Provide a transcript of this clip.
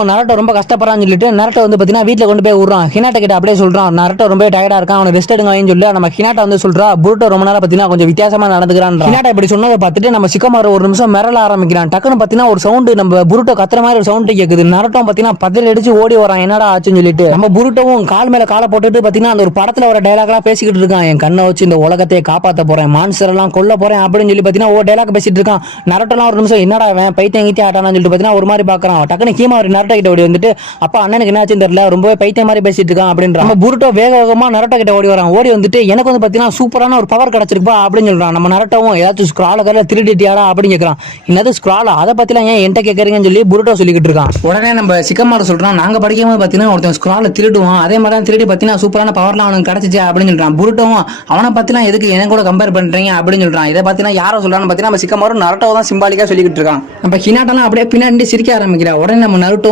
ஹினாட்டாவும் Naruto ரொம்ப கஷ்டப்படுறான்னு சொல்லிட்டு Naruto வந்து பாத்தீங்கன்னா வீட்டுல கொண்டு போய் விடுறான். ஹினாட்டா கிட்ட அப்படியே சொல்றான், நரட்டோ ரொம்ப டயர்டா இருக்கான், அவனை ரெஸ்ட் எடுங்கன்னு சொல்லி நம்ம ஹினாட்டா வந்து சொல்றா, புருட்டோ ரொம்ப நேரம் பாத்தீங்கன்னா கொஞ்சம் வித்தியாசமா நடந்துக்கிறான். ஹினாட்டா இப்படி சொன்னதை பார்த்துட்டு நம்ம சிக்கமாரு ஒரு நிமிஷம் மிரள ஆரம்பிக்கிறான். டக்குன்னு பாத்தீங்கன்னா ஒரு சவுண்ட் நம்ம புருட்டோ கத்துற மாதிரி ஒரு சவுண்ட் கேக்குது. நரட்டோ பாத்தீங்கன்னா பதில் அடிச்சு ஓடி வரான், என்னடா ஆச்சுன்னு சொல்லிட்டு. நம்ம புருட்டோவும் கால் மேல காலை போட்டுட்டு பாத்தீங்கன்னா அந்த ஒரு படத்துல ஒரு டைலாக்லாம் பேசிக்கிட்டு இருக்கான், என் கண்ணை வச்சு இந்த உலகத்தை காப்பாத்த போறேன், மான்ஸ்டர் எல்லாம் கொல்ல போறேன் அப்படின்னு சொல்லி பாத்தீங்கன்னா ஒரு டைலாக் பேசிட்டு இருக்கான். நரட்டோலாம் ஒரு நிமிஷம் என்னடா அவன் பைத்தியம் கீத்தி ஆட்டானான்னு சொல்லிட்டு பாத்தீங்கன்னா ஒரு மாதிரி பாக்குறான். டக்குனு ஹீமாவரி நரட்டோ கிட்ட ஓடி வந்துட்டு, அப்பா அண்ணனுக்கு என்னாச்சுன்னு தெரியல, ரொம்பவே பைத்தியம் மாதிரி பேசிட்டு இருக்கான் அப்படின்றான். நம்ம புருட்டோ வேக வேகமா நரட்டோ கிட்ட ஓடி வரான். ஓடி வந்துட்டு எனக்கு வந்து பாத்தீங்கன்னா சூப்பரான ஒரு பவர் கிடைச்சிருப்பா அப்படின்னு சொல்றான். நம்ம நரட்டோவும் ஏதாச்சும் ஸ்க்ரால கரையில திருடிட்டியாடா அப்படின்னு கேட்கறான். என்னது ஸ்க்ராலா, அதை பத்திலாம் ஏன் என்கிட்ட கேட்கறீங்கன்னு சொல்லி புருட்டோ சொல்லிக்கிட்டு இருக்கான். உடனே நம்ம சிக்கமாரு சொல்றான், நாங்க படிக்கும்போது பாத்தீங்கன்னா ஒருத்தன் ஸ்க்ரால திருடுவான், அதே மாதிரி தான் திருடி பாத்தீங்கன்னா சூப்பரான பவர்லாம் அவனுக்கு கிடைச்சிச்சு அப்படின்னு சொல்றான். புருட்டோவும் அவனை பத்திலாம் எதுக்கு என்ன கூட கம்பேர் பண்றீங்க அப்படின்னு சொல்றான். இதை பாத்தீங்கன்னா யாரோ சொல்றான்னு பாத்தீங்கன்னா நம்ம சிக்கமாரு நரட்டோ தான் சிம்பாலிக்கா சொல்லிக்கிட்டு இருக்கான். நம்ம ஹினாட்டாலாம் அப்படியே பின்னாடி சிரிக்க ஆரம்பிக்கிறா. உடனே நம்ம நருட்டோ